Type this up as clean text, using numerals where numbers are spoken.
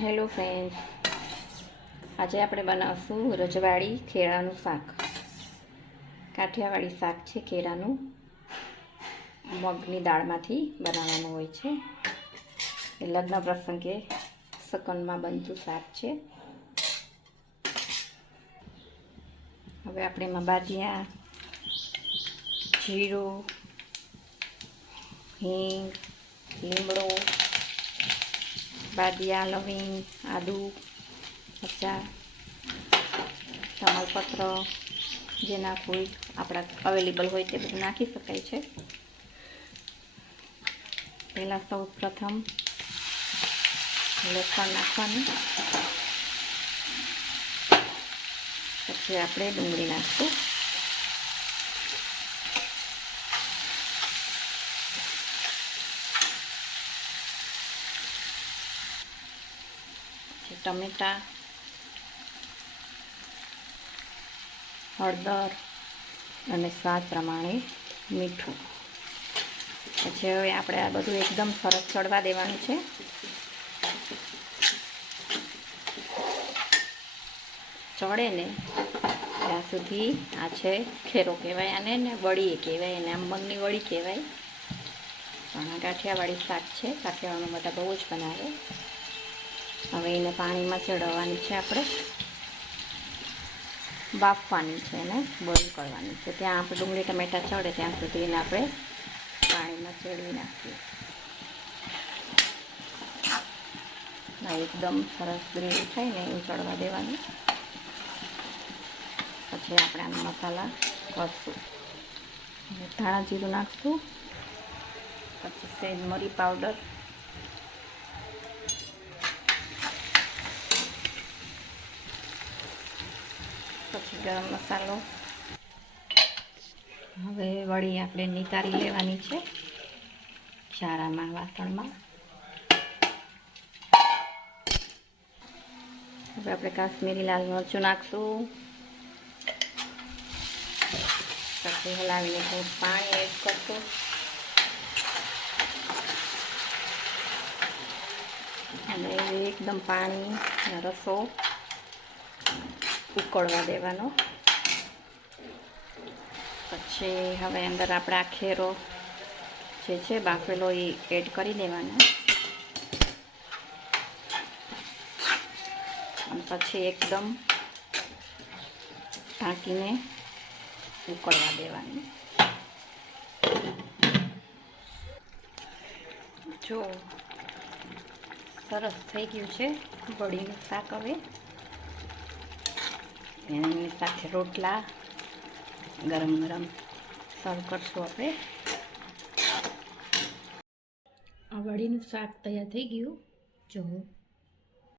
Hello friends, આજે આપણે બનાવશું રજવાડી કેળાનું શાક. કાઠિયાવાડી શાક છે. કેળાનું મગની દાળમાંથી બનાવવાનું હોય છે. એ લગ્ન પ્રસંગે સકનમાં બનતું શાક છે. હવે આપણે એમાં બાદિયા, જીરું, હિંગ, લીમડો, બાદિયા, લવિંગ, આદુ, મરચાં, તમાલપત્ર જે નાખવું હોય આપણા અવેલેબલ હોય તે બધું નાખી શકાય છે. પહેલાં સૌ પ્રથમ લસણ નાખવાનું, પછી આપણે ડુંગળી નાખશું. ટમેટા, હળદર અને સ્વાદ પ્રમાણે મીઠું. પછી હવે આપણે આ બધું એકદમ સરસ ચડવા દેવાનું છે. ચડે ને ત્યાં સુધી આ છે ખેરો કહેવાય આને, ને વળી કહેવાય એને. આમ મગની વળી કહેવાય, પણ આ કાઠિયાવાડી શાક છે. કાઠિયાવાડમાં બધા બહુ જ બનાવે. હવે એને પાણીમાં ચડાવવાની છે, આપણે બાફવાની છે, એને બોઇલ કરવાની છે. ત્યાં આપણે ડુંગળી ટમેટા ચડે ત્યાં સુધી એને આપણે પાણીમાં ચડવી નાખીએ. એકદમ સરસ ગ્રેવી થાય ને એવું ચડવા દેવાનું. પછી આપણે આના મસાલા કરશું. ધાણા જીરું નાખશું, પછી સેજ મરી પાવડર, પછી ગરમ મસાલો. હવે વળી આપણે નિતારી લેવાની છે ચારામાં, વાસણમાં. હવે આપણે કાશ્મીરી લાલ મરચું નાખશું. પછી હલાવીને થોડું પાણી એડ કરશું. અને એકદમ પાણી રસો ઉકળવા દેવાનો. પછી હવે અંદર આપણે આ ખેરો જે છે બાફેલો એ એડ કરી દેવાનો. અને પછી એકદમ ઢાંકીને ઉકળવા દેવાની. જો સરસ થઈ ગયું છે વળીનું શાક. હવે એની સાથે રોટલા ગરમ ગરમ સર્વ કરશું આપણે. આ વળીનું શાક તૈયાર થઈ ગયું. જો હું